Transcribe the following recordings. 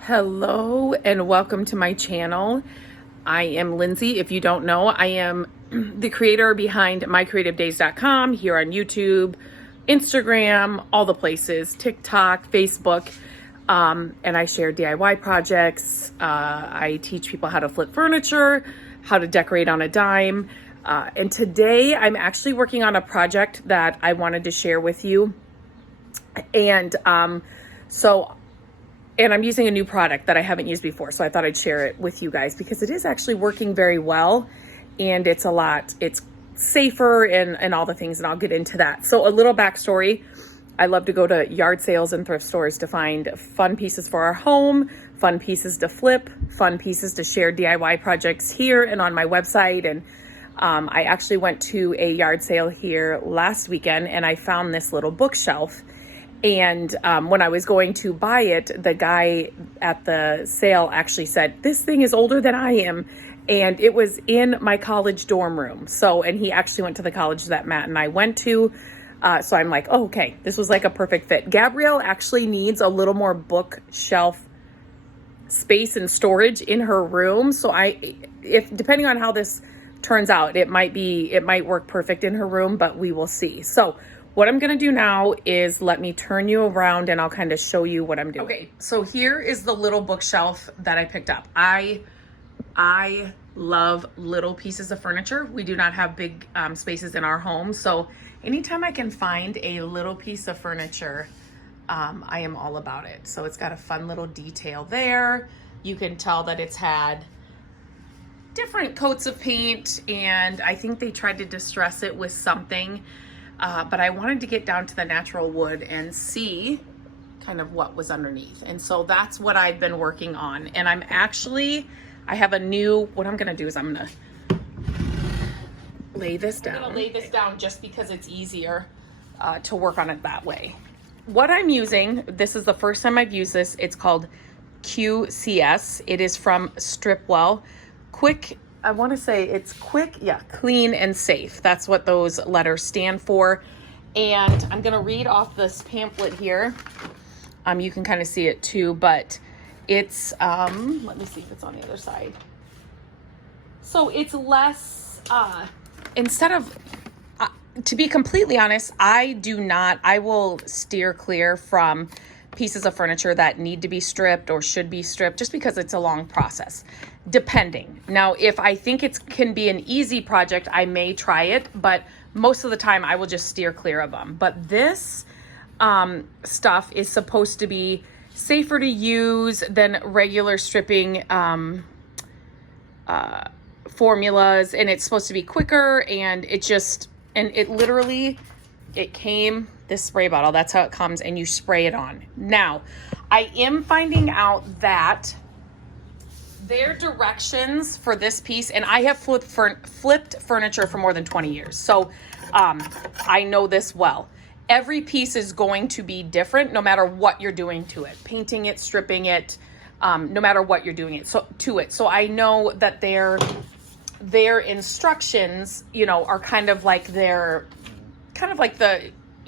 Hello and welcome to my channel. I am Lindsay. If you don't know, I am the creator behind mycreativedays.com here on YouTube, Instagram, all the places, TikTok, Facebook, and I share DIY projects. I teach people how to flip furniture, how to decorate on a dime. And today I'm actually working on a project that I wanted to share with you. And and I'm using a new product that I haven't used before, so I thought I'd share it with you guys because it is actually working very well, and it's safer and all the things, and I'll get into that. So a little backstory. I love to go to yard sales and thrift stores to find fun pieces for our home, fun pieces to flip, fun pieces to share DIY projects here and on my website. And I actually went to a yard sale here last weekend, and I found this little bookshelf. And when I was going to buy it, the guy at the sale actually said, "This thing is older than I am." And it was in my college dorm room. And he actually went to the college that Matt and I went to. So I'm like, oh, okay, this was like a perfect fit. Gabrielle actually needs a little more bookshelf space and storage in her room. So if depending on how this turns out, it might work perfect in her room, but we will see. So what I'm gonna do now is let me turn you around and I'll kind of show you what I'm doing. Okay, so here is the little bookshelf that I picked up. I love little pieces of furniture. We do not have big spaces in our home. So anytime I can find a little piece of furniture, I am all about it. So it's got a fun little detail there. You can tell that it's had different coats of paint, and I think they tried to distress it with something. But I wanted to get down to the natural wood and see kind of what was underneath. And so that's what I've been working on. And I have a new, what I'm gonna do is I'm gonna lay this down. I'm gonna lay this down just because it's easier to work on it that way. What I'm using, this is the first time I've used this. It's called QCS. It is from Stripwell. I want to say it's quick, clean and safe. That's what those letters stand for. And I'm going to read off this pamphlet here. You can kind of see it too, but it's, let me see if it's on the other side. So it's less, to be completely honest, I will steer clear from pieces of furniture that need to be stripped or should be stripped just because it's a long process, depending. Now, if I think it can be an easy project, I may try it, but most of the time I will just steer clear of them. But this stuff is supposed to be safer to use than regular stripping formulas, and it's supposed to be quicker, and it came this spray bottle. That's how it comes, and you spray it on. Now, I am finding out that their directions for this piece, and I have flipped furniture for more than 20 years, so I know this well. Every piece is going to be different no matter what you're doing to it, painting it, stripping it, no matter what you're doing to it. So I know that their instructions, are kind of like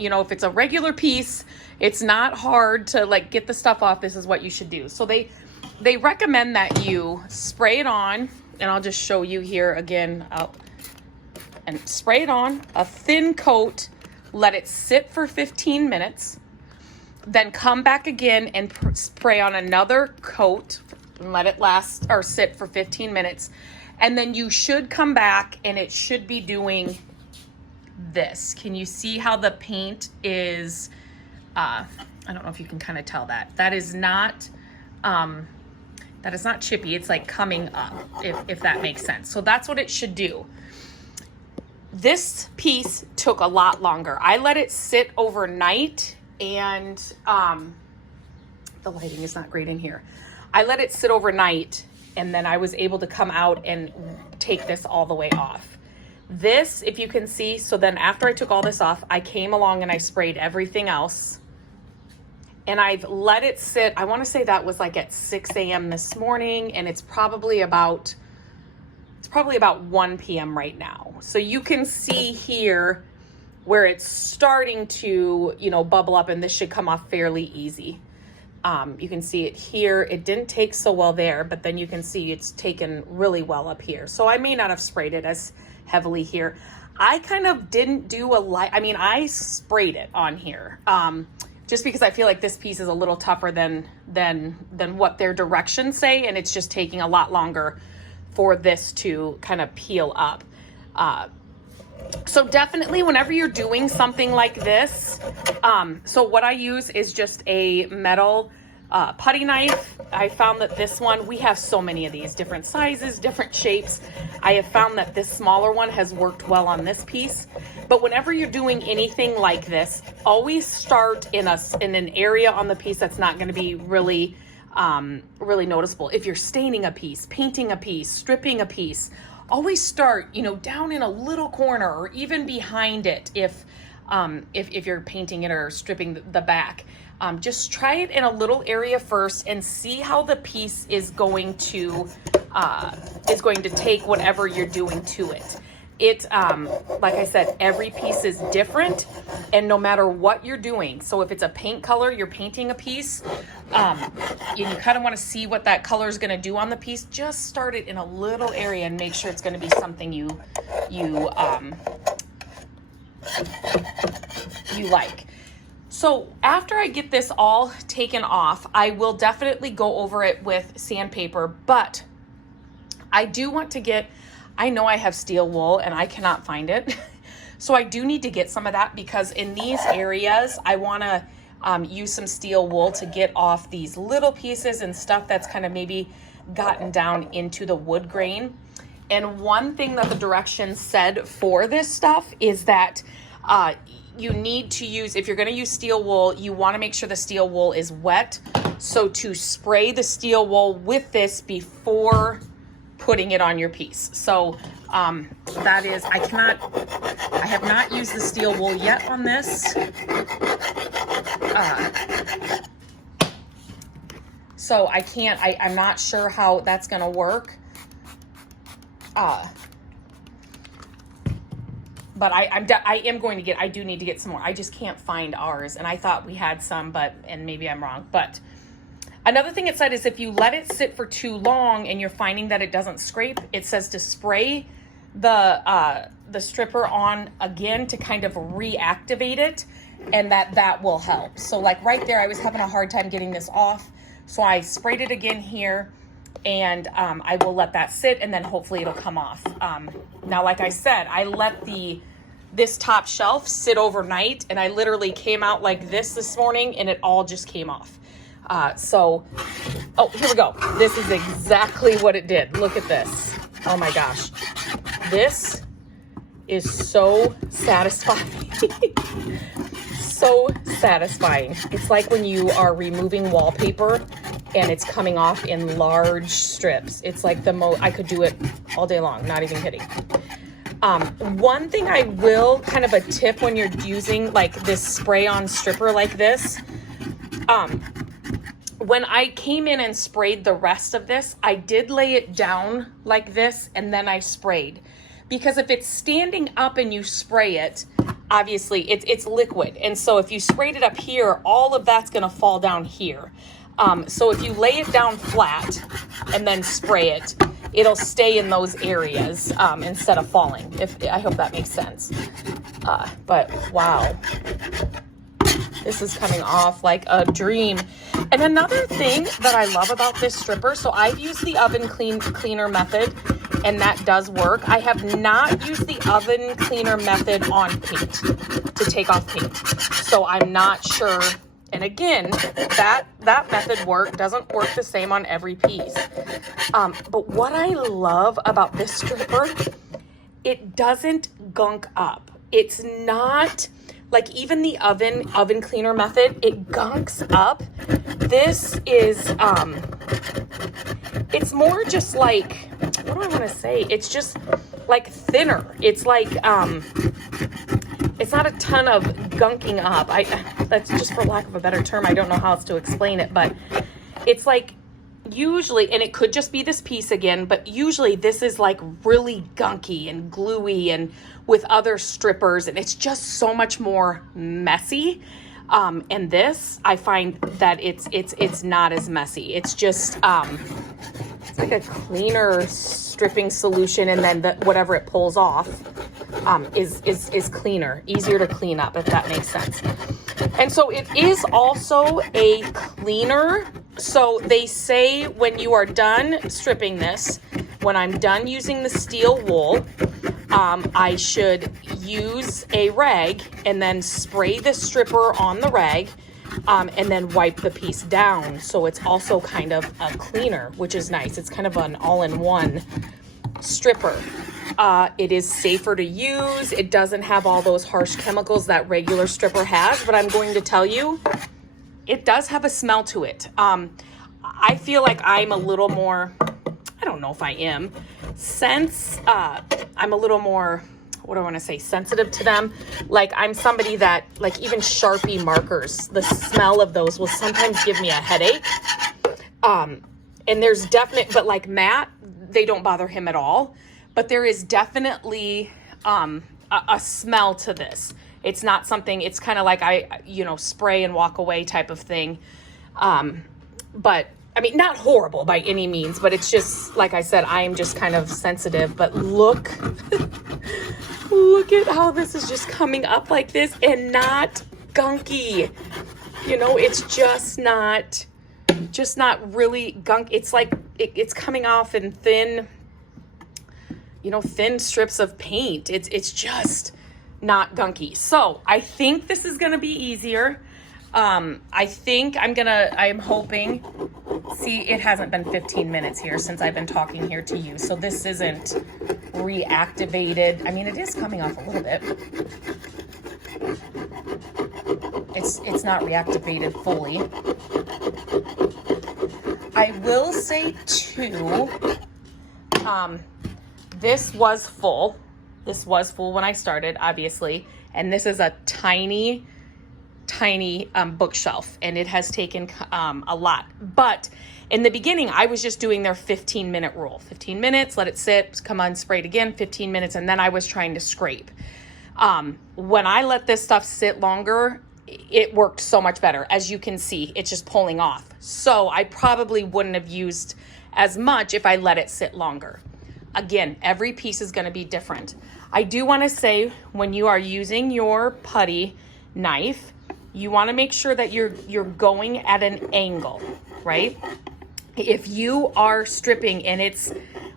if it's a regular piece, it's not hard to get the stuff off. This is what you should do. So they recommend that you spray it on, and I'll just show you here again. And spray it on, a thin coat, let it sit for 15 minutes, then come back again and spray on another coat and let it last or sit for 15 minutes. And then you should come back and it should be doing this. Can you see how the paint is, I don't know if you can kind of tell that. That is not chippy. It's like coming up, if that makes sense. So that's what it should do. This piece took a lot longer. I let it sit overnight, and the lighting is not great in here. I let it sit overnight, and then I was able to come out and take this all the way off. This, if you can see, so then after I took all this off, I came along and I sprayed everything else. And I've let it sit, I want to say that was like at 6 a.m. this morning, and it's probably about 1 p.m. right now. So you can see here where it's starting to, bubble up, and this should come off fairly easy. You can see it here. It didn't take so well there, but then you can see it's taken really well up here. So I may not have sprayed it as heavily here. I kind of didn't do I sprayed it on here, just because I feel like this piece is a little tougher than what their directions say, and it's just taking a lot longer for this to kind of peel up. So definitely whenever you're doing something like this, so what I use is just a metal putty knife. I found that this one, we have so many of these different sizes, different shapes. I have found that this smaller one has worked well on this piece. But whenever you're doing anything like this, always start in an area on the piece that's not going to be really noticeable. If you're staining a piece, painting a piece, stripping a piece, always start, down in a little corner or even behind it if you're painting it or stripping the back. Just try it in a little area first and see how the piece is going to take whatever you're doing to it. Like I said, every piece is different, and no matter what you're doing. So if it's a paint color, you're painting a piece, you kind of want to see what that color is going to do on the piece. Just start it in a little area and make sure it's going to be something you like. So after I get this all taken off, I will definitely go over it with sandpaper, but I do want to I know I have steel wool and I cannot find it. So I do need to get some of that, because in these areas, I want to use some steel wool to get off these little pieces and stuff that's kind of maybe gotten down into the wood grain. And one thing that the directions said for this stuff is that you need to use, if you're going to use steel wool, you want to make sure the steel wool is wet. So to spray the steel wool with this before putting it on your piece. So that is, I have not used the steel wool yet on this. So I'm not sure how that's going to work. But I do need to get some more. I just can't find ours. And I thought we had some, and maybe I'm wrong. But another thing it said is if you let it sit for too long and you're finding that it doesn't scrape, it says to spray the stripper on again to kind of reactivate it, and that will help. So like right there, I was having a hard time getting this off. So I sprayed it again here, and I will let that sit, and then hopefully it'll come off. Now, like I said, I let this top shelf sit overnight, and I literally came out like this morning, and it all just came off. Oh, here we go. This is exactly what it did. Look at this. Oh my gosh. This is so satisfying. So satisfying. It's like when you are removing wallpaper and it's coming off in large strips. It's like I could do it all day long, not even kidding. One thing I will, kind of a tip when you're using like this spray on stripper like this, when I came in and sprayed the rest of this, I did lay it down like this and then I sprayed. Because if it's standing up and you spray it, obviously it's liquid. And so if you sprayed it up here, all of that's gonna fall down here. So if you lay it down flat and then spray it, it'll stay in those areas instead of falling. I hope that makes sense. But wow, this is coming off like a dream. And another thing that I love about this stripper, so I've used the oven cleaner method, and that does work. I have not used the oven cleaner method on paint to take off paint. So I'm not sure. And again, that method doesn't work the same on every piece. But what I love about this stripper, it doesn't gunk up. It's not like even the oven cleaner method, it gunks up. This is, it's more just like, what do I want to say? It's just like thinner. It's like, it's not a ton of gunking up. That's just for lack of a better term. I don't know how else to explain it, but it's like usually, and it could just be this piece again, but usually this is like really gunky and gluey and with other strippers, and it's just so much more messy. And this, I find that it's not as messy. It's just, it's like a cleaner stripping solution, and then whatever it pulls off is cleaner, easier to clean up, if that makes sense. And so it is also a cleaner. So they say when you are done stripping this, when I'm done using the steel wool, I should use a rag and then spray the stripper on the rag, and then wipe the piece down. So it's also kind of a cleaner, which is nice. It's kind of an all-in-one stripper. It is safer to use. It doesn't have all those harsh chemicals that regular stripper has, but I'm going to tell you, it does have a smell to it. I feel like I'm a little more, I don't know if I am, I'm a little more, what do I want to say, sensitive to them. Like I'm somebody that, like even Sharpie markers, the smell of those will sometimes give me a headache. And there's definite, but like Matt, they don't bother him at all. But there is definitely a smell to this. It's not something, it's kind of like spray and walk away type of thing. But I mean, not horrible by any means, but it's just, like I said, I am just kind of sensitive. But look, look at how this is just coming up like this and not gunky. It's just not really gunk. It's like, it's coming off in thin strips of paint. It's just not gunky. So I think this is going to be easier. I'm hoping, see, it hasn't been 15 minutes here since I've been talking here to you. So this isn't reactivated. I mean, it is coming off a little bit. It's not reactivated fully. I will say too, this was full. This was full when I started, obviously. And this is a tiny bookshelf, and it has taken a lot. But in the beginning, I was just doing their 15-minute rule. 15 minutes, let it sit, come on, spray it again, 15 minutes, and then I was trying to scrape. When I let this stuff sit longer, it worked so much better. As you can see, it's just pulling off. So I probably wouldn't have used as much if I let it sit longer. Again, every piece is going to be different. I do want to say, when you are using your putty knife, you want to make sure that you're going at an angle, right? If you are stripping and it's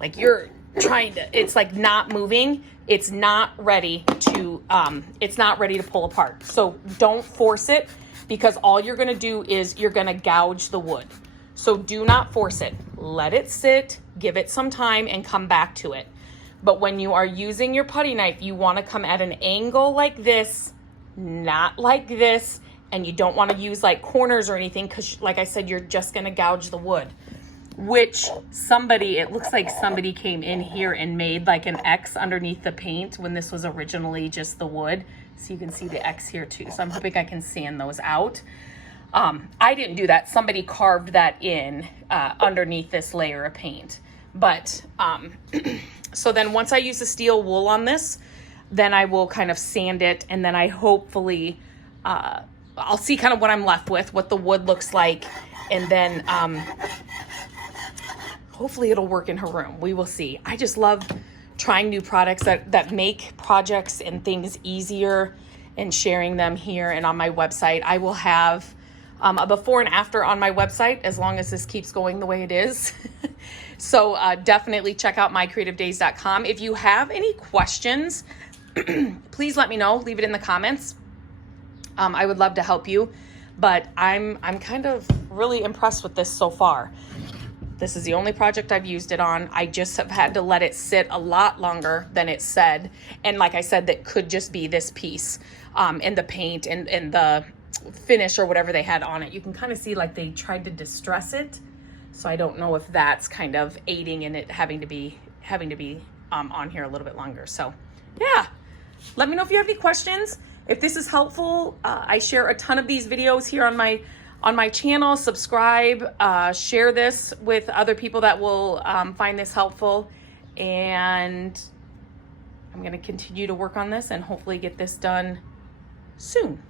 like it's like not moving, it's not ready to pull apart. So don't force it, because all you're going to do is you're going to gouge the wood. So do not force it. Let it sit, give it some time, and come back to it. But when you are using your putty knife, you want to come at an angle like this, not like this, and you don't want to use like corners or anything, because like I said, you're just going to gouge the wood. Which it looks like somebody came in here and made like an X underneath the paint when this was originally just the wood. So you can see the X here too. So I'm hoping I can sand those out. I didn't do that. Somebody carved that in underneath this layer of paint. But so then once I use the steel wool on this, then I will kind of sand it, and then I hopefully I'll see kind of what I'm left with, what the wood looks like, and then hopefully it'll work in her room. We will see. I just love trying new products that make projects and things easier, and sharing them here and on my website. I will have a before and after on my website, as long as this keeps going the way it is. So definitely check out mycreativedays.com. If you have any questions, please let me know. Leave it in the comments. I would love to help you, but I'm kind of really impressed with this so far. This is the only project I've used it on. I just have had to let it sit a lot longer than it said. And like I said, that could just be this piece and the paint and the finish or whatever they had on it. You can kind of see like they tried to distress it. So I don't know if that's kind of aiding in it having to be on here a little bit longer. So yeah, let me know if you have any questions. If this is helpful, I share a ton of these videos here on my channel. Subscribe, share this with other people that will find this helpful. And I'm going to continue to work on this and hopefully get this done soon.